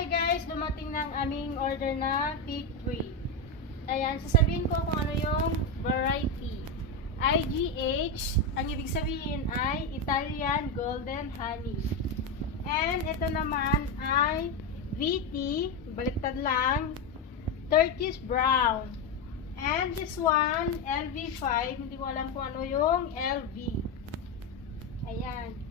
Hi guys, dumating ng aming order na fig tree. Ayan, sasabihin ko kung ano yung variety. IGH, ang ibig sabihin ay Italian Golden Honey. And ito naman ay VT, baliktad lang, Turkish Brown. And this one, LV5, hindi ko alam kung ano yung LV. Ayan.